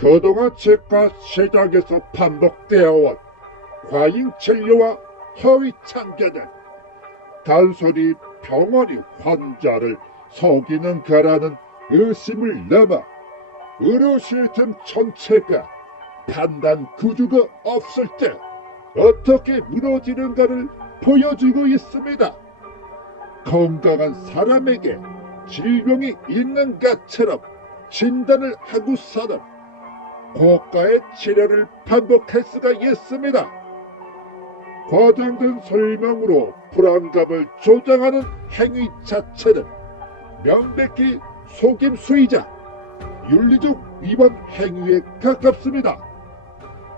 그동안 치과 시장에서 반복되어온 과잉 진료와 허위 참견은 단순히 병원이 환자를 속이는 거라는 의심을 넘어 의료 시스템 전체가 판단 구조가 없을 때 어떻게 무너지는가를 보여주고 있습니다. 건강한 사람에게 질병이 있는 것처럼 진단을 하고서는 고가의 치료를 반복할 수가 있습니다. 과장된 설명으로 불안감을 조장하는 행위 자체는 명백히 속임수이자 윤리적 위반 행위에 가깝습니다.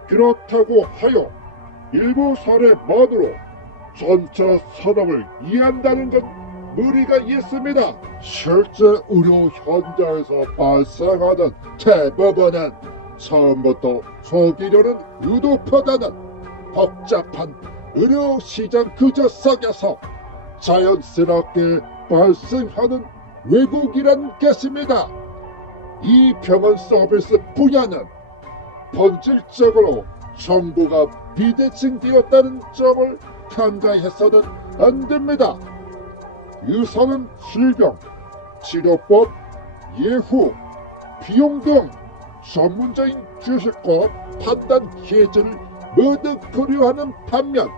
그렇다고 하여 일부 사례만으로 전체 산업을 이해한다는 건 무리가 있습니다. 실제 의료 현장에서 발생하는 대부분은 처음부터 속이려는 의도보다는 복잡한 의료 시장 구조 속에서 자연스럽게 발생하는 왜곡이란 것입니다. 이 병원 서비스 분야는 본질적으로 정부가 비대칭되었다는 점을 간과해서는 안 됩니다. 유사는 질병, 치료법, 예후, 비용 등 전문적인 지식과 판단 기준을 모두 고려하는 반면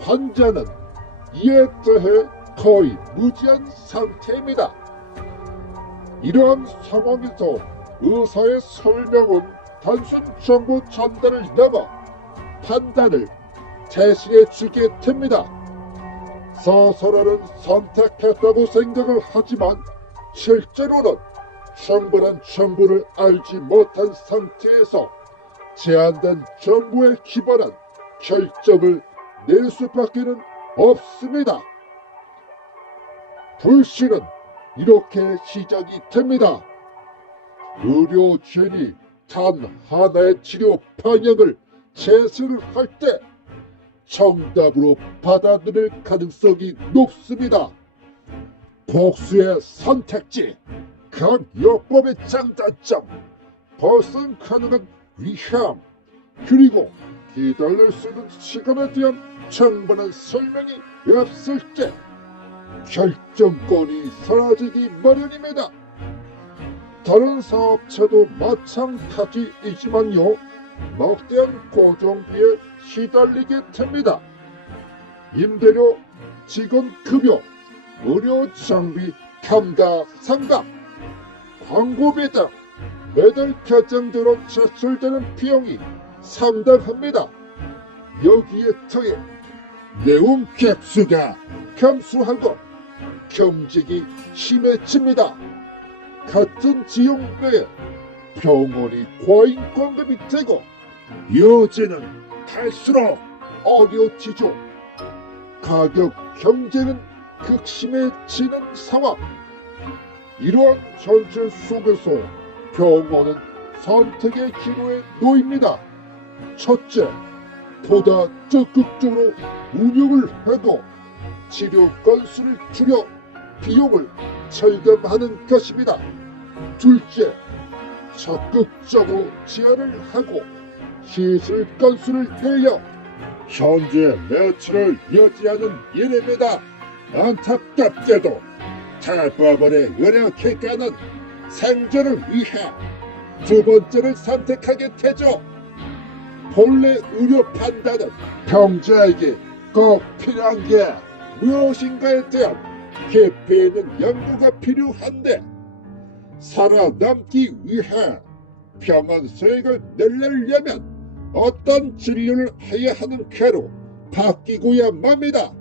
환자는 이에 대해 거의 무지한 상태입니다. 이러한 상황에서 의사의 설명은 단순 정보 전달을 넘어 판단을 제시해 주게 됩니다. 스스로는 선택했다고 생각을 하지만 실제로는 충분한 정보를 알지 못한 상태에서 제한된 정보에 기반한 결정을 낼 수밖에는 없습니다. 불신은 이렇게 시작이 됩니다. 의료진이 단 하나의 치료 방향을 제시를 할 때 정답으로 받아들일 가능성이 높습니다. 복수의 선택지, 강요법의 장단점, 벗은 가능한 위험, 그리고 기다릴 수 있는 시간에 대한 충분한 설명이 없을 때 결정권이 사라지기 마련입니다. 다른 사업체도 마찬가지이지만요, 막대한 고정비에 시달리게 됩니다. 임대료, 직원 급여, 의료 장비, 감가상각, 광고비 등 매달 결정대로 제출되는 비용이 상당합니다. 여기에 더해 내용 객수가 감소하고 경직이 심해집니다. 같은 지역 내에 병원이 과잉 공급이 되고 요즘은 갈수록 어려워지죠. 가격 경쟁은 극심해지는 상황. 이러한 전체 속에서 병원은 선택의 기로에 놓입니다. 첫째, 보다 적극적으로 운영을 하고 치료 건수를 줄여 비용을 절감하는 것입니다. 둘째, 적극적으로 제한을 하고 시술 건수를 늘려 현재 매출을 유지하는 일입니다. 안타깝게도 대법원의 은행기관은 생존을 위해 두 번째를 선택하게 되죠. 본래 의료 판단은 병자에게 꼭 필요한 게 무엇인가에 대한 깊이 있는 연구가 필요한데 살아남기 위해 병원 수익을 늘리려면 어떤 진료를 해야 하는가로 바뀌고야 맙니다.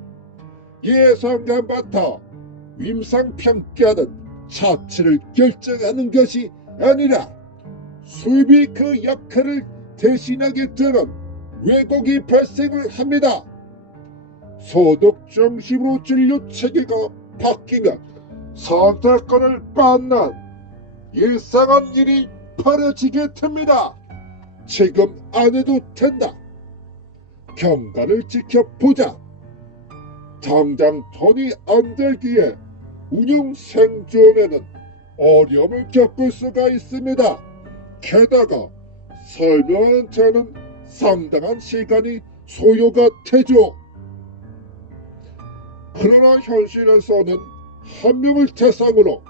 예상과부터 임상평가는 자체를 결정하는 것이 아니라 수입이 그 역할을 대신하게 되는 왜곡이 발생을 합니다. 소득 중심으로 진료 체계가 바뀌면 선택권을 받는 이상한 일이 벌어지게 됩니다. 지금 안 해도 된다. 경과를 지켜보자. 당장 돈이 안 들기에 운영 생존에는 어려움을 겪을 수가 있습니다. 게다가 설명하는 데는 상당한 시간이 소요가 되죠. 그러나 현실에서는 한 명을 대상으로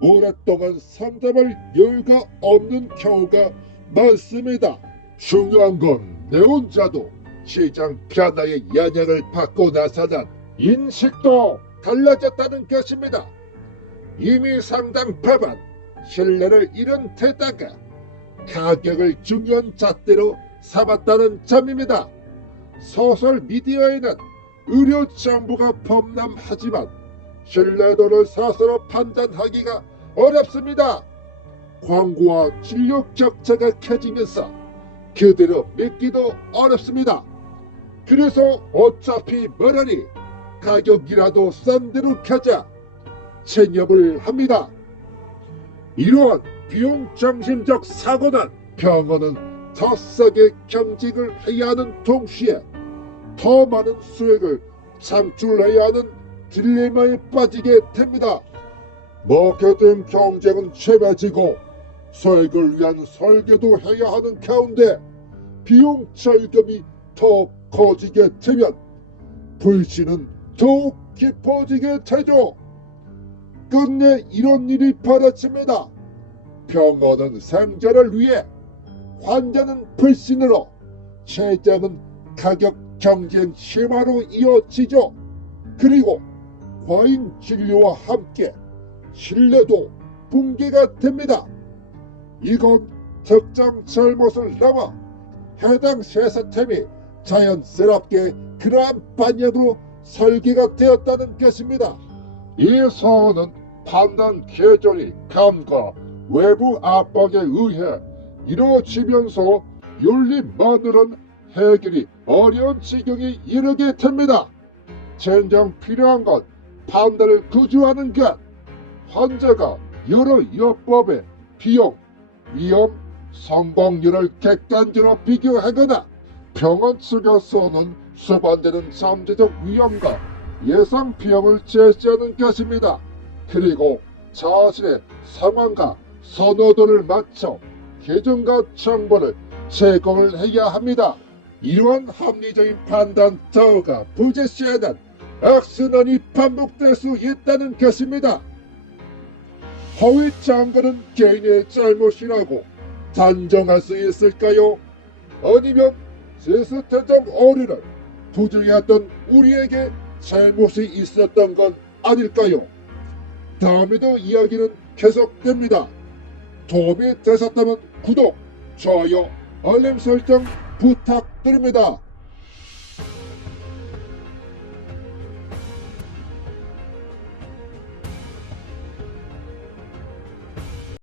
오랫동안 상담할 여유가 없는 경우가 많습니다. 중요한 건 내 혼자도 시장 변화의 영향을 받고 나서는 인식도 달라졌다는 것입니다. 이미 상담법은 신뢰를 잃은 데다가 가격을 중요한 잣대로 삼았다는 점입니다. 소셜 미디어에는 의료 정보가 범람하지만 신뢰도를 스스로 판단하기가 어렵습니다. 광고와 진료 격차가 커지면서 그대로 믿기도 어렵습니다. 그래서 어차피 뭐라니 가격이라도 싼 데로 가자 체념을 합니다. 이러한 비용 중심적 사고는 병원은 더 싸게 경직을 해야 하는 동시에 더 많은 수익을 창출해야 하는 딜레마에 빠지게 됩니다. 마케팅 경쟁은 심해지고 수익을 위한 설계도 해야 하는 가운데 비용 절감이 더 커지게 되면 불신은 더욱 깊어지게 되죠. 끝내 이런 일이 벌어집니다. 병원은 생존을 위해, 환자는 불신으로, 최장은 가격 경쟁 심화로 이어지죠. 그리고 과잉 진료와 함께 신뢰도 붕괴가 됩니다. 이건 특정 잘못을 넘어 해당 시스템이 자연스럽게 그러한 방향으로 설계가 되었다는 것입니다. 이 사안은 판단 기준이 감과 외부 압박에 의해 이루어지면서 윤리만으로는 해결이 어려운 지경에 이르게 됩니다. 진정 필요한 건 판단을 구조하는 것, 환자가 여러 요법의 비용, 위험, 성공률을 객관적으로 비교하거나 병원 측에서는 수반되는 잠재적 위험과 예상 비용을 제시하는 것입니다. 그리고 자신의 상황과 선호도를 맞춰 기준과 정보를 제공을 해야 합니다. 이러한 합리적인 판단 저하가 부재시에는 악순환이 반복될 수 있다는 것입니다. 허위 정보는 개인의 잘못이라고 단정할 수 있을까요? 아니면 시스템적 오류를 부정했던 우리에게 잘못이 있었던 건 아닐까요? 다음에도 이야기는 계속됩니다. 도움이 되셨다면 구독, 좋아요, 알림 설정 부탁드립니다.